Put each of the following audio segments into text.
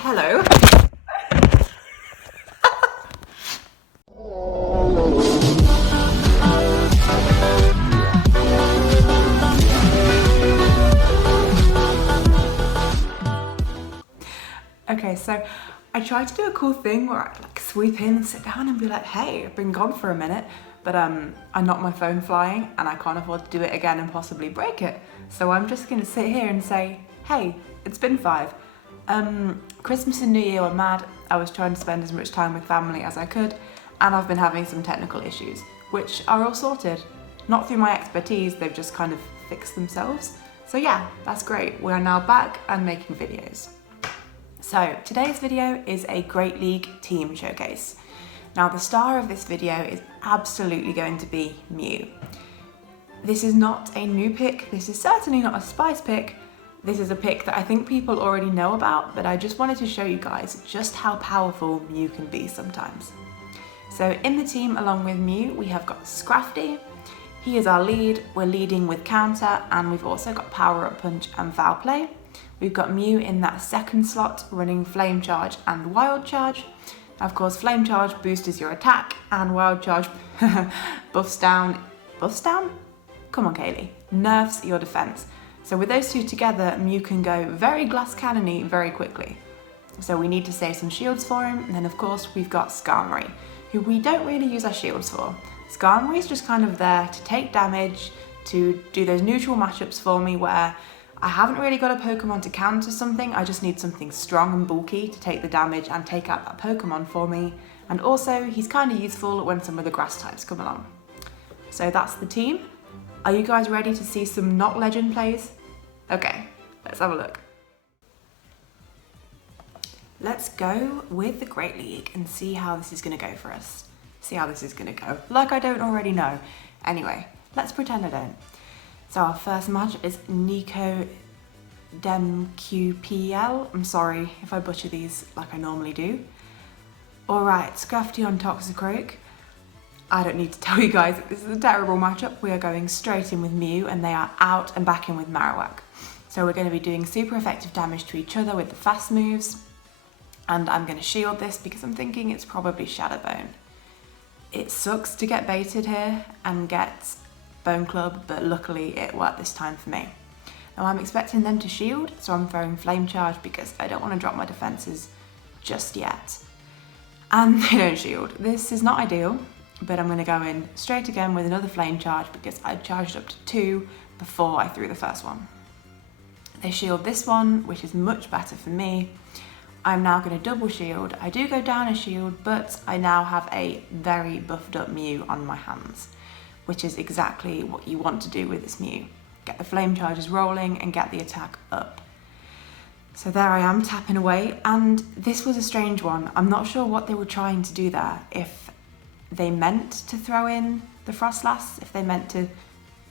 Hello. Okay, so I tried to do a cool thing where I like sweep in and sit down and be like, hey, I've been gone for a minute, but I knocked my phone flying and I can't afford to do it again and possibly break it. So I'm just gonna sit here and say, hey, it's been 5. Christmas and New Year were mad. I was trying to spend as much time with family as I could, and I've been having some technical issues, which are all sorted. Not through my expertise, they've just kind of fixed themselves. So yeah, that's great. We're now back and making videos. So today's video is a Great League team showcase. Now the star of this video is absolutely going to be Mew. This is not a new pick, this is certainly not a spice pick. This is a pick that I think people already know about, but I just wanted to show you guys just how powerful Mew can be sometimes. So in the team along with Mew, we have got Scrafty. He is our lead, we're leading with counter, and we've also got power up punch and foul play. We've got Mew in that second slot running Flame Charge and Wild Charge. Of course, Flame Charge boosts your attack and Wild Charge buffs down? Come on, Kayleigh. Nerfs your defense. So with those two together, Mew can go very glass cannon-y very quickly. So we need to save some shields for him. And then of course, we've got Skarmory, who we don't really use our shields for. Skarmory is just kind of there to take damage, to do those neutral matchups for me where I haven't really got a Pokemon to counter something, I just need something strong and bulky to take the damage and take out that Pokemon for me. And also, he's kind of useful when some of the grass types come along. So that's the team. Are you guys ready to see some not legend plays? Okay, let's have a look. Let's go with the Great League and see how this is going to go for us. See how this is going to go. Like I don't already know. Anyway, let's pretend I don't. So our first match is Nico DemQPL. I'm sorry if I butcher these like I normally do. Alright, Scrafty on Toxicroak. I don't need to tell you guys that this is a terrible matchup. We are going straight in with Mew and they are out and back in with Marowak. So we're going to be doing super effective damage to each other with the fast moves. And I'm going to shield this because I'm thinking it's probably Shadow Bone. It sucks to get baited here and get Bone Club, but luckily it worked this time for me. Now I'm expecting them to shield, so I'm throwing Flame Charge because I don't want to drop my defenses just yet. And they don't shield. This is not ideal, but I'm going to go in straight again with another Flame Charge because I charged up to 2 before I threw the first one. They shield this one, which is much better for me. I'm now going to double shield. I do go down a shield, but I now have a very buffed up Mew on my hands, which is exactly what you want to do with this Mew. Get the flame charges rolling and get the attack up. So there I am tapping away, and this was a strange one. I'm not sure what they were trying to do there. If they meant to throw in the Frostlass, if they meant to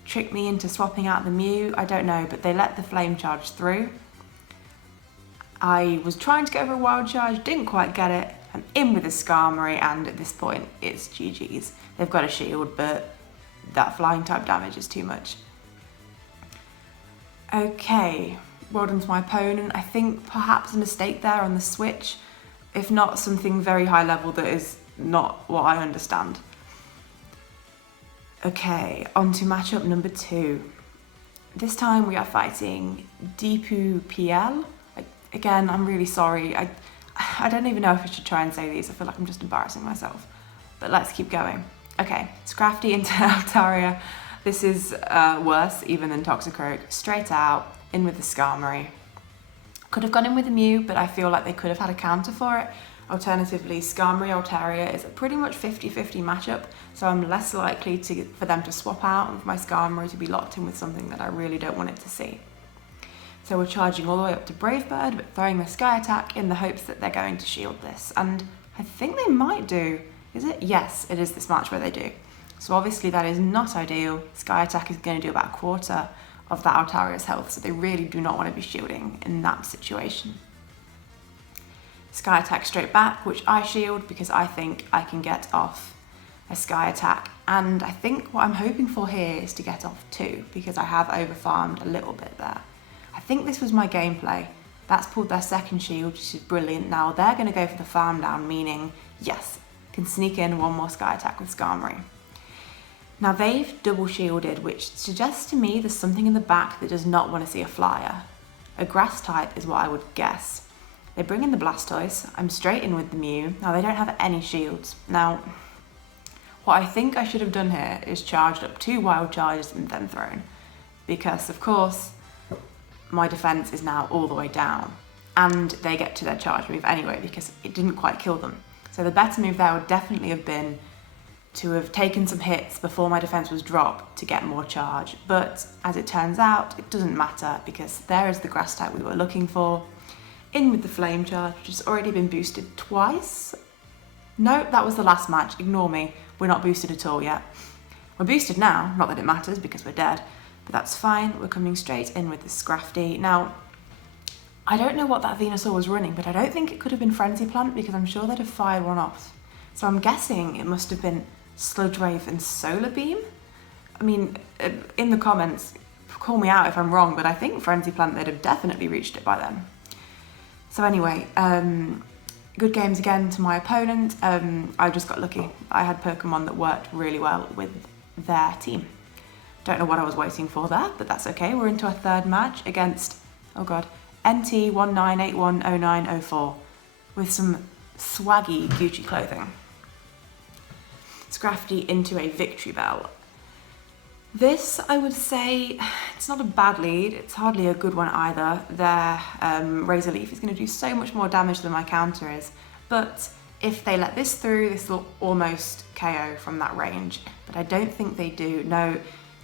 trick me into swapping out the Mew, I don't know, but they let the flame charge through. I was trying to go for a wild charge, didn't quite get it. I'm in with a Skarmory, and at this point it's GG's. They've got a shield, but that flying type damage is too much. Okay, well done to my opponent. I think perhaps a mistake there on the switch, if not something very high level that is not what I understand. Okay, on to matchup number 2. This time we are fighting Deepu PL. Again, I'm really sorry. I don't even know if I should try and say these. I feel like I'm just embarrassing myself. But let's keep going. Okay, Scrafty into Altaria. This is worse even than Toxicroak. Straight out, in with the Skarmory. Could have gone in with a Mew, but I feel like they could have had a counter for it. Alternatively, Skarmory Altaria is a pretty much 50-50 matchup, so I'm less likely for them to swap out and for my Skarmory to be locked in with something that I really don't want it to see. So we're charging all the way up to Brave Bird, but throwing the Sky Attack in the hopes that they're going to shield this. And I think they might do. Is it? Yes, it is this match where they do. So obviously that is not ideal. Sky Attack is going to do about a quarter of that Altaria's health, so they really do not want to be shielding in that situation. Sky Attack straight back, which I shield because I think I can get off a Sky Attack. And I think what I'm hoping for here is to get off 2 because I have overfarmed a little bit there. I think this was my gameplay. That's pulled their second shield, which is brilliant. Now they're going to go for the farm down, meaning, yes, can sneak in one more Sky Attack with Skarmory. Now they've double shielded, which suggests to me there's something in the back that does not want to see a flyer. A grass type is what I would guess. They bring in the Blastoise. I'm straight in with the Mew. Now they don't have any shields. Now, what I think I should have done here is charged up 2 wild charges and then thrown. Because of course, my defense is now all the way down. And they get to their charge move anyway because it didn't quite kill them. So the better move there would definitely have been to have taken some hits before my defense was dropped to get more charge. But as it turns out, it doesn't matter because there is the grass type we were looking for. In with the flame charge, which has already been boosted twice. No, that was the last match. Ignore me. We're not boosted at all yet. We're boosted now, not that it matters because we're dead, but that's fine. We're coming straight in with the Scrafty. Now, I don't know what that Venusaur was running, but I don't think it could have been Frenzy Plant because I'm sure they'd have fired one off. So I'm guessing it must have been Sludge Wave and Solar Beam. I mean, in the comments, call me out if I'm wrong, but I think Frenzy Plant, they'd have definitely reached it by then. So anyway, good games again to my opponent. I just got lucky. I had Pokemon that worked really well with their team. Don't know what I was waiting for there, but that's okay. We're into our third match against, oh god, NT19810904 with some swaggy Gucci clothing. Scrafty into a Victory Bell. This, I would say, it's not a bad lead. It's hardly a good one either. Their Razor Leaf is going to do so much more damage than my counter is. But if they let this through, this will almost KO from that range. But I don't think they do. No,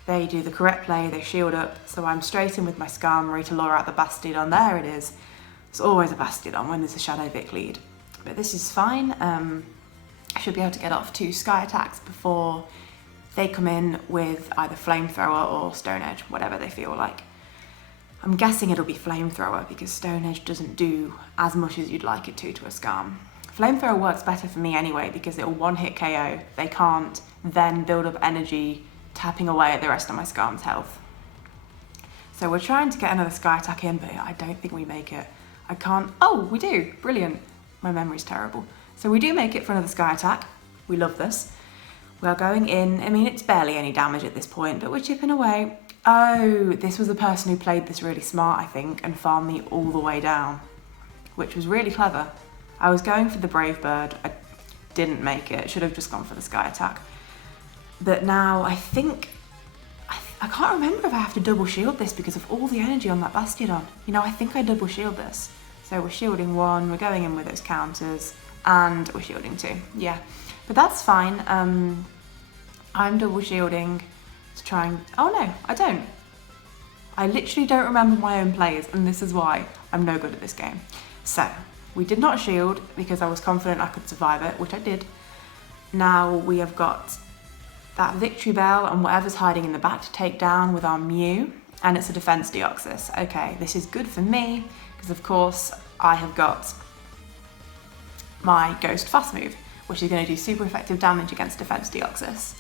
they do the correct play. They shield up. So I'm straight in with my Skarmory to lure out the Bastiodon. There it is. It's always a Bastiodon when there's a Shadow Vic lead. But this is fine. I should be able to get off 2 Sky Attacks before they come in with either Flamethrower or Stone Edge, whatever they feel like. I'm guessing it'll be Flamethrower because Stone Edge doesn't do as much as you'd like it to a Skarm. Flamethrower works better for me anyway because it'll one-hit KO. They can't then build up energy tapping away at the rest of my Skarm's health. So we're trying to get another Sky Attack in, but I don't think we make it. I can't... Oh, we do! Brilliant. My memory's terrible. So we do make it for another Sky Attack. We love this. We're going in, I mean, it's barely any damage at this point, but we're chipping away. Oh, this was the person who played this really smart, I think, and farmed me all the way down, which was really clever. I was going for the Brave Bird. I didn't make it. Should have just gone for the Sky Attack. But now I think, I can't remember if I have to double shield this because of all the energy on that Bastiodon. You know, I think I double shield this. So we're shielding 1, we're going in with those counters, and we're shielding 2. Yeah, but that's fine. I'm double shielding to try and... Oh no, I don't. I literally don't remember my own plays, and this is why I'm no good at this game. So, we did not shield because I was confident I could survive it, which I did. Now we have got that Victory Bell and whatever's hiding in the back to take down with our Mew, and it's a Defense Deoxys. Okay, this is good for me, because of course I have got my Ghost Fast move, which is going to do super effective damage against Defense Deoxys.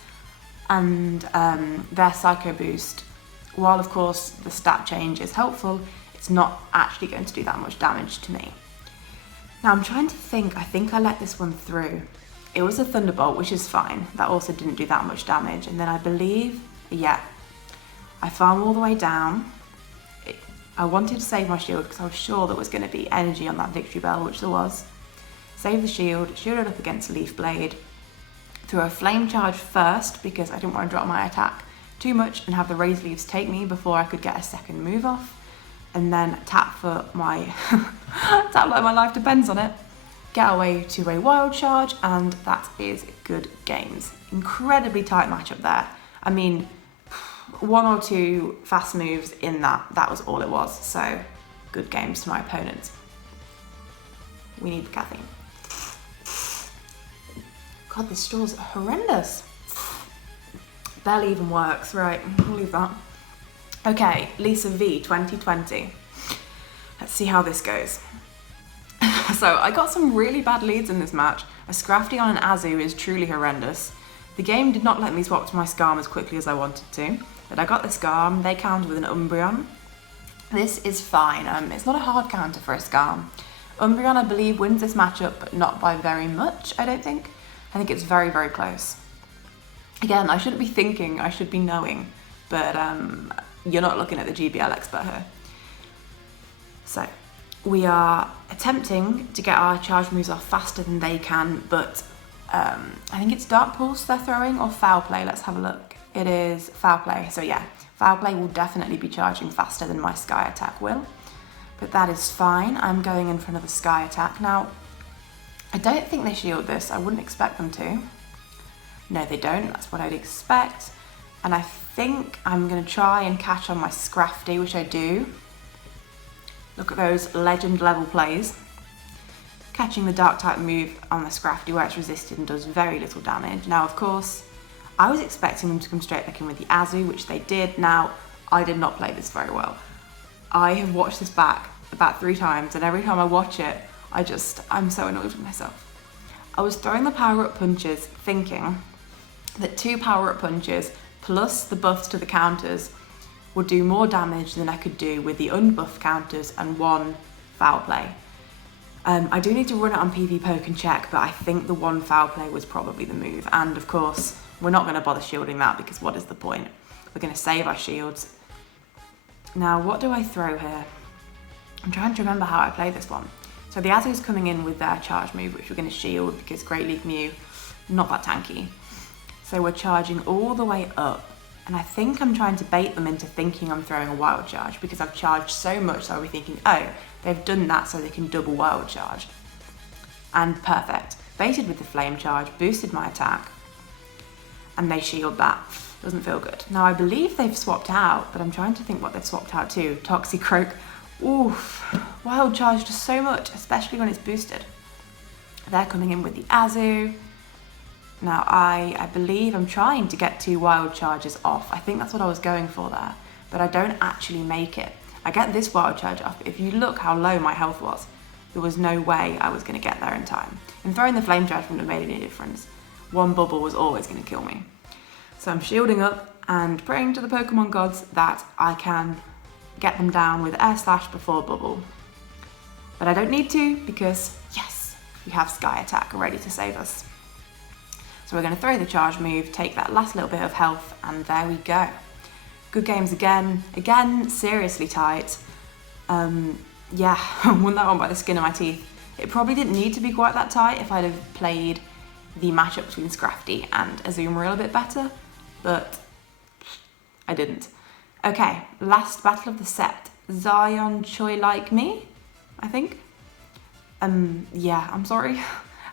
And their Psycho Boost, while of course the stat change is helpful, it's not actually going to do that much damage to me. Now I'm trying to think, I think I let this one through. It was a Thunderbolt, which is fine. That also didn't do that much damage. And then I believe, yeah, I farm all the way down. I wanted to save my shield because I was sure there was going to be energy on that Victory Bell, which there was. Save the shield, shielded up against Leaf Blade. Threw a Flame Charge first because I didn't want to drop my attack too much and have the Razor Leaves take me before I could get a second move off. And then tap for my... tap like my life depends on it. Get away to a Wild Charge, and that is good games. Incredibly tight matchup there. I mean, 1 or 2 fast moves in that was all it was. So, good games to my opponents. We need the caffeine. God, the straws are horrendous. Barely even works. Right, we'll leave that. Okay, Lisa V 2020. Let's see how this goes. So I got some really bad leads in this match. A Scrafty on an Azu is truly horrendous. The game did not let me swap to my Skarm as quickly as I wanted to, but I got the Skarm, they countered with an Umbreon. This is fine. It's not a hard counter for a Skarm. Umbreon, I believe, wins this matchup, but not by very much, I don't think. I think it's very, very close. Again, I shouldn't be thinking, I should be knowing, but you're not looking at the GBL expert here. So, we are attempting to get our charge moves off faster than they can, but I think it's Dark Pulse they're throwing, or Foul Play. Let's have a look. It is Foul Play, so yeah, Foul Play will definitely be charging faster than my Sky Attack will, but that is fine. I'm going in for another Sky Attack. Now, I don't think they shield this. I wouldn't expect them to. No, they don't. That's what I'd expect. And I think I'm going to try and catch on my Scrafty, which I do. Look at those legend level plays. Catching the Dark type move on the Scrafty where it's resisted and does very little damage. Now, of course, I was expecting them to come straight back in with the Azu, which they did. Now, I did not play this very well. I have watched this back about 3 times, and every time I watch it, I'm so annoyed with myself. I was throwing the power-up punches thinking that 2 power-up punches plus the buffs to the counters would do more damage than I could do with the unbuffed counters and 1 Foul Play. I do need to run it on PV Poke and check, but I think the 1 Foul Play was probably the move. And of course, we're not going to bother shielding that because what is the point? We're going to save our shields. Now, what do I throw here? I'm trying to remember how I played this one. So the Azu's coming in with their charge move, which we're going to shield because Great League Mew, not that tanky. So we're charging all the way up. And I think I'm trying to bait them into thinking I'm throwing a wild charge because I've charged so much, so I'll be thinking, oh, they've done that so they can double wild charge. And perfect. Baited with the flame charge, boosted my attack, and they shield that. Doesn't feel good. Now I believe they've swapped out, but I'm trying to think what they've swapped out to. Toxicroak. Oof. Wild charge does so much, especially when it's boosted. They're coming in with the Azu. Now I believe I'm trying to get 2 wild charges off. I think that's what I was going for there, but I don't actually make it. I get this wild charge off, but if you look how low my health was, there was no way I was going to get there in time. And throwing the flame charge wouldn't have made any difference. 1 bubble was always going to kill me. So I'm shielding up and praying to the Pokemon gods that I can get them down with Air Slash before bubble. But I don't need to because, yes, we have Sky Attack ready to save us. So we're going to throw the charge move, take that last little bit of health, and there we go. Good games again. Again, seriously tight. Yeah, I won that one by the skin of my teeth. It probably didn't need to be quite that tight if I'd have played the matchup between Scrafty and Azumarill a bit better, but I didn't. Okay, last battle of the set. Zion Choi Like Me, I think. Yeah, I'm sorry.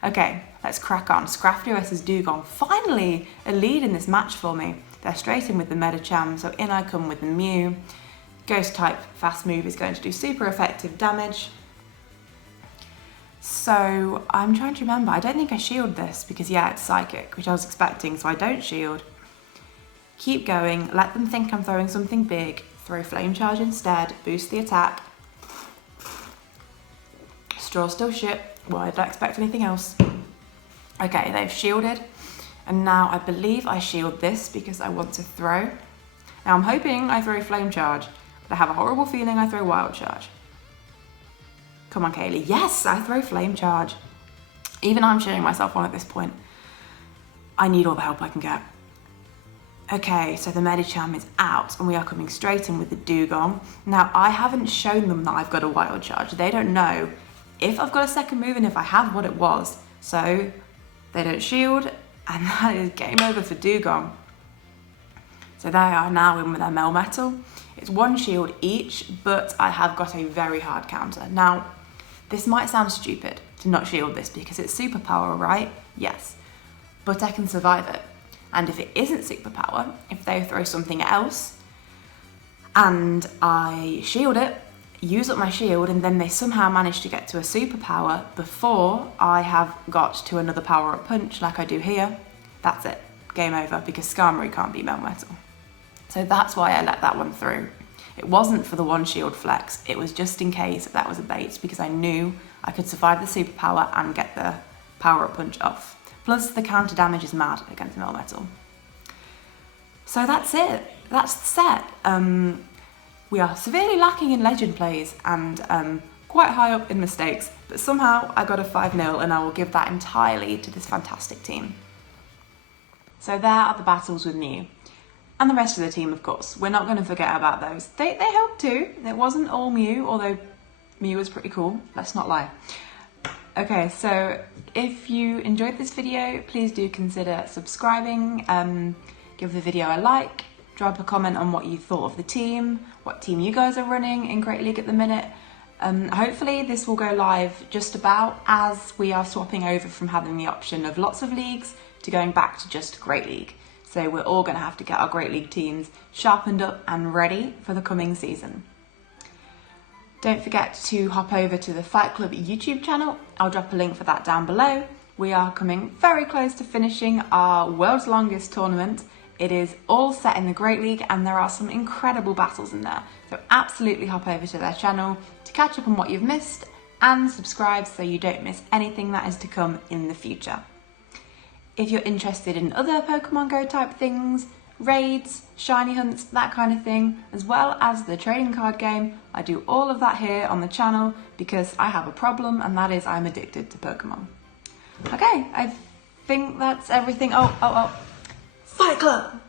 Okay, let's crack on. Scrafty versus Dugong. Finally, a lead in this match for me. They're straight in with the Medicham, so in I come with the Mew. Ghost type fast move is going to do super effective damage. So I'm trying to remember. I don't think I shield this because yeah, it's psychic, which I was expecting, so I don't shield. Keep going, let them think I'm throwing something big. Throw flame charge instead, boost the attack. Straw still shit. Well, I don't expect anything else. Okay, they've shielded. And now I believe I shield this because I want to throw. Now I'm hoping I throw flame charge, but I have a horrible feeling I throw wild charge. Come on, Kayleigh. Yes, I throw flame charge. Even I'm cheering myself on at this point. I need all the help I can get. Okay, so the Medicham is out and we are coming straight in with the Dugong. Now, I haven't shown them that I've got a wild charge. They don't know if I've got a second move and if I have what it was. So they don't shield and that is game over for Dugong. So they are now in with their Melmetal. It's 1 shield each, but I have got a very hard counter. Now, this might sound stupid to not shield this because it's superpower, right? Yes, but I can survive it. And if it isn't superpower, if they throw something else and I shield it, use up my shield, and then they somehow manage to get to a superpower before I have got to another power-up punch like I do here, that's it. Game over because Skarmory can't beat Melmetal. So that's why I let that one through. It wasn't for the 1 shield flex, it was just in case that was a bait because I knew I could survive the superpower and get the power-up punch off. Plus the counter damage is mad against Melmetal. So that's it, that's the set. We are severely lacking in legend plays and quite high up in mistakes, but somehow I got a 5-0 and I will give that entirely to this fantastic team. So there are the battles with Mew. And the rest of the team, of course. We're not going to forget about those. They helped too. It wasn't all Mew, although Mew was pretty cool. Let's not lie. Okay, so if you enjoyed this video, please do consider subscribing. Give the video a like. Drop a comment on what you thought of the team, what team you guys are running in Great League at the minute. Hopefully this will go live just about as we are swapping over from having the option of lots of leagues to going back to just Great League. So we're all going to have to get our Great League teams sharpened up and ready for the coming season. Don't forget to hop over to the Fight Club YouTube channel. I'll drop a link for that down below. We are coming very close to finishing our world's longest tournament. It is all set in the Great League and there are some incredible battles in there. So absolutely hop over to their channel to catch up on what you've missed and subscribe so you don't miss anything that is to come in the future. If you're interested in other Pokemon Go type things, raids, shiny hunts, that kind of thing, as well as the trading card game, I do all of that here on the channel because I have a problem and that is I'm addicted to Pokemon. Okay, I think that's everything. Oh, Fight Club!